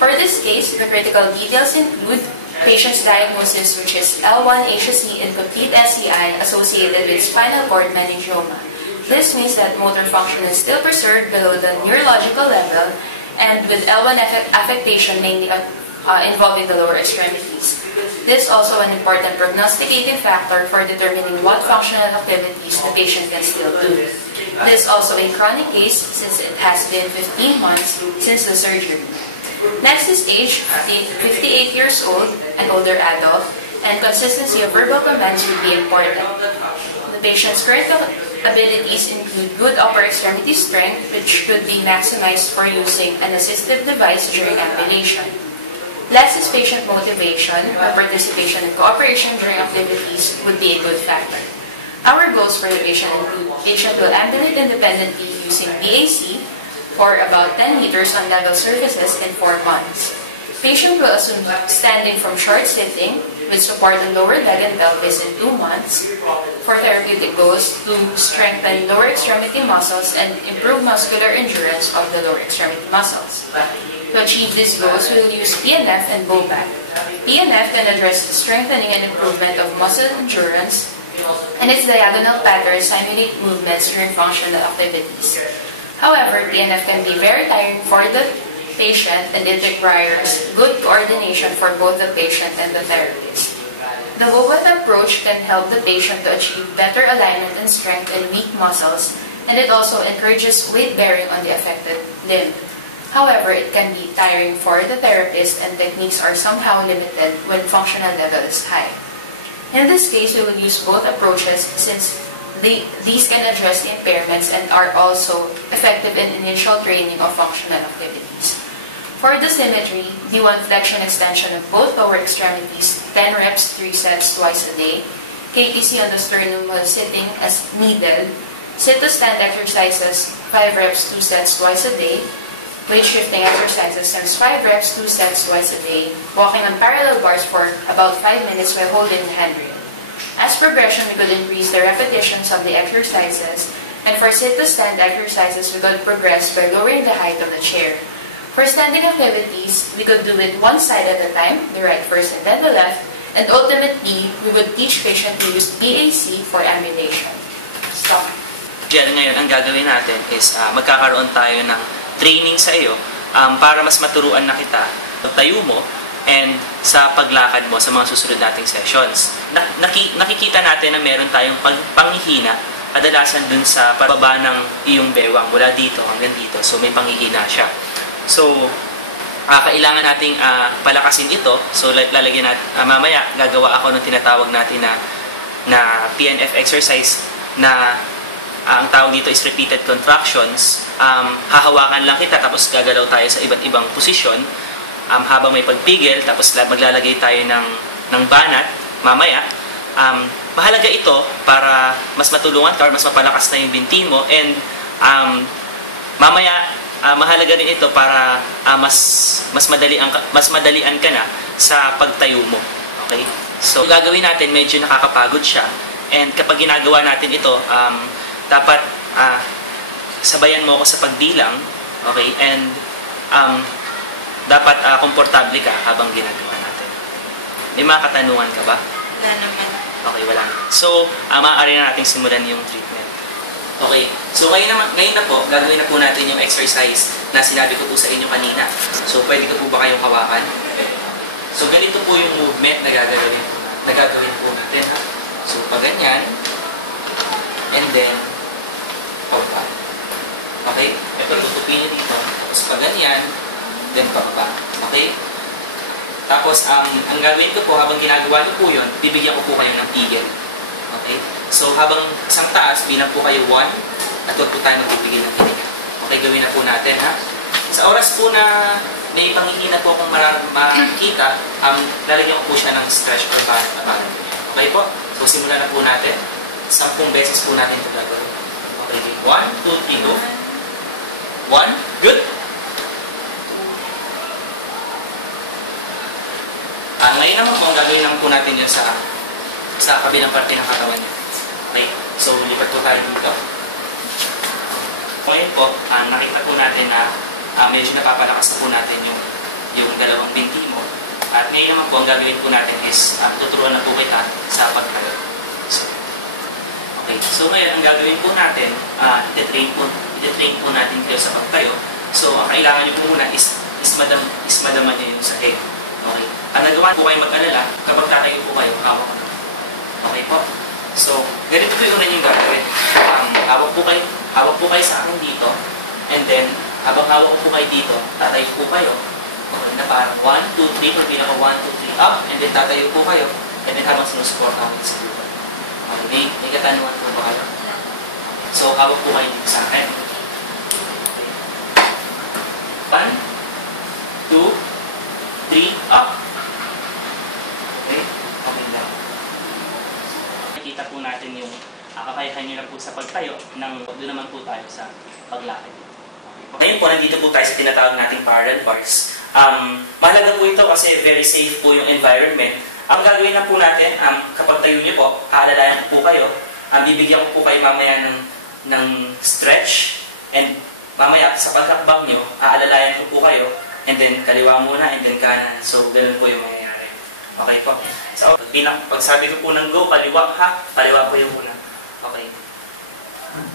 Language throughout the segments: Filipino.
For this case, the critical details include patient's diagnosis, which is L1 HSC incomplete SCI associated with spinal cord meningioma. This means that motor function is still preserved below the neurological level and with L1 affectation mainly involving the lower extremities. This is also an important prognosticating factor for determining what functional activities the patient can still do. This is also a chronic case since it has been 15 months since the surgery. Next is age, 58 years old, an older adult, and consistency of verbal commands would be important. The patient's current abilities include good upper extremity strength, which could be maximized for using an assistive device during ambulation. Last is patient motivation or participation in cooperation during activities would be a good factor. Our goals for the patient include patient will ambulate independently using BAC for about 10 meters on level surfaces in 4 months. Patient will assume standing from short sitting with support on lower leg and pelvis in 2 months. For therapeutic goals, to strengthen lower extremity muscles and improve muscular endurance of the lower extremity muscles. To achieve these goals, we will use PNF and BOPAC. PNF can address strengthening and improvement of muscle endurance, and its diagonal patterns simulate movements during functional activities. However, PNF can be very tiring for the patient and it requires good coordination for both the patient and the therapist. The BOPAC approach can help the patient to achieve better alignment and strength in weak muscles, and it also encourages weight bearing on the affected limb. However, it can be tiring for the therapist and techniques are somehow limited when functional level is high. In this case, we will use both approaches since these can address the impairments and are also effective in initial training of functional activities. For the symmetry, D1 flexion extension of both lower extremities, 10 reps, 3 sets twice a day, KTC on the sternum while sitting as needed, sit-to-stand exercises, 5 reps, 2 sets twice a day, weight shifting exercises times 5 reps, 2 sets twice a day, walking on parallel bars for about 5 minutes while holding the handrail. As progression, we could increase the repetitions of the exercises, and for sit-to-stand exercises, we could progress by lowering the height of the chair. For standing activities, we could do it one side at a time, the right first and then the left, and ultimately, we would teach patient to use BAC for ambulation. Stop. Diyan ngayon, ang gagawin natin is magkakaroon tayo ng training sa iyo para mas maturuan na kita tayo mo and sa paglakad mo sa mga susunod nating sessions. Nakikita natin na meron tayong panghihina kadalasan dun sa pababa ng iyong bewang mula dito hanggang dito. So may panghihina siya. So kailangan nating palakasin ito. So lalagyan natin mamaya gagawa ako ng tinatawag natin na PNF exercise na ang tawag dito is repeated contractions. Hahawakan lang kita tapos gagalaw tayo sa iba't ibang posisyon habang may pagpigil, tapos maglalagay tayo ng banat mamaya. Mahalaga ito para mas matulungan ka or mas mapalakas na yung binti mo, and mamaya mahalaga rin ito para mas madalian ka na sa pagtayo mo. Okay? So gagawin natin, medyo nakakapagod siya, and kapag ginagawa natin ito, dapat sabayan mo ako sa pagbilang, okay? And dapat komportable ka habang ginagawa natin. May mga katanungan ka ba? Wala naman. Okay, wala naman. So, maaari na natin simulan yung treatment. Okay, so ngayon na po, gagawin na po natin yung exercise na sinabi ko po sa inyo kanina. So, pwede ko po ba kayong hawakan? So, ganito po yung movement na gagawin po natin. Ha? So, pag ganyan, and then, pababa. Okay? Ito, tutupin nyo dito. Tapos pag ganyan, then pababa. Okay? Tapos, ang gagawin ko po, habang ginagawa nyo po yun, bibigyan ko po kayo ng tigil. Okay? So, habang isang taas, bilang po kayo 1, at huwag po tayo magpipigil ng hininga. Okay, gawin na po natin, ha? Sa oras po na may panghihina po akong makikita, lalagyan ko po siya ng stretch or banat. Okay po? So, simulan na po natin. 10 beses po natin ito gagawin. Okay, 1, 2, 3, go. 1, good. Ngayon naman po, gagawin naman po natin yun sa kabilang parte ng katawan niya. Okay, so lipat po tayo dito. Ngayon po, nakita po natin na medyo napapalakas na po natin yung ngayon naman po, ang gagawin po natin is tuturuan na po kita sa pagtayo. So, okay. So, ngayon, ang gagawin po natin, iti-train po natin kayo sa pagtayo. So, ang kailangan nyo po muna is madaman nyo yung sahig. Okay. Ang nagawa po kayo mag-alala, kapag tatayo po kayo, hawak mo. Okay po? So, ganito po yung una yung gagawin. Hawak po kayo sa akin dito. And then, habang hawak po kayo dito, tatayo po kayo. Okay, na parang 1, 2, 3, or pinaka 1, 2, 3, up. And then, tatayo po kayo. And then, habang sinusupport namin sa lupa. Okay, may katanungan po ba kayo? So, hawak po kayo dito sa akin. 1, 2, 3, up. Okay? Okay lang. Nakikita po natin yung kakayahan nyo na po sa pagtayo nang doon naman po tayo sa paglakad. Okay. Ngayon po, nandito po tayo sa tinatawag nating parallel bars. Mahalaga po ito kasi very safe po yung environment. Ang gagawin na po natin, kapag tayo nyo po, aalalayan ko po kayo, bibigyan ko po kayo mamaya ng stretch, and mamaya sa paghakbang nyo, aalalayan ko po kayo, and then kaliwa muna, and then kanan. So, ganun po yung mangyayari. Okay po? So, pag sabi ko po ng go, kaliwa ha, kaliwa po yung una. Okay.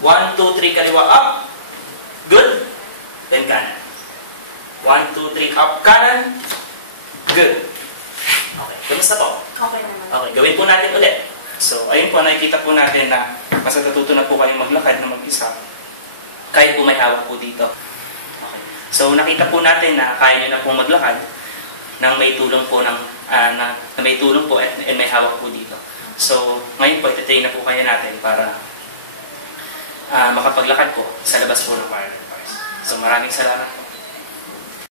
1, 2, 3, kaliwa, up. Good. Then kanan. 1, 2, 3, up, kanan. Good. Okay. Kamusta po? Okay naman. Okay. Gawin po natin ulit. So, ayun po, nakikita po natin na mas natututo na po kayong maglakad na mag-isa. Kahit po may hawak po dito. Okay. So, nakita po natin na kaya nyo na po maglakad nang may tulong po na may tulong po at may hawak po dito. So, ngayon po, ititrain na po kaya natin para makapaglakad po sa labas po ng parallel bars. So, maraming salamat.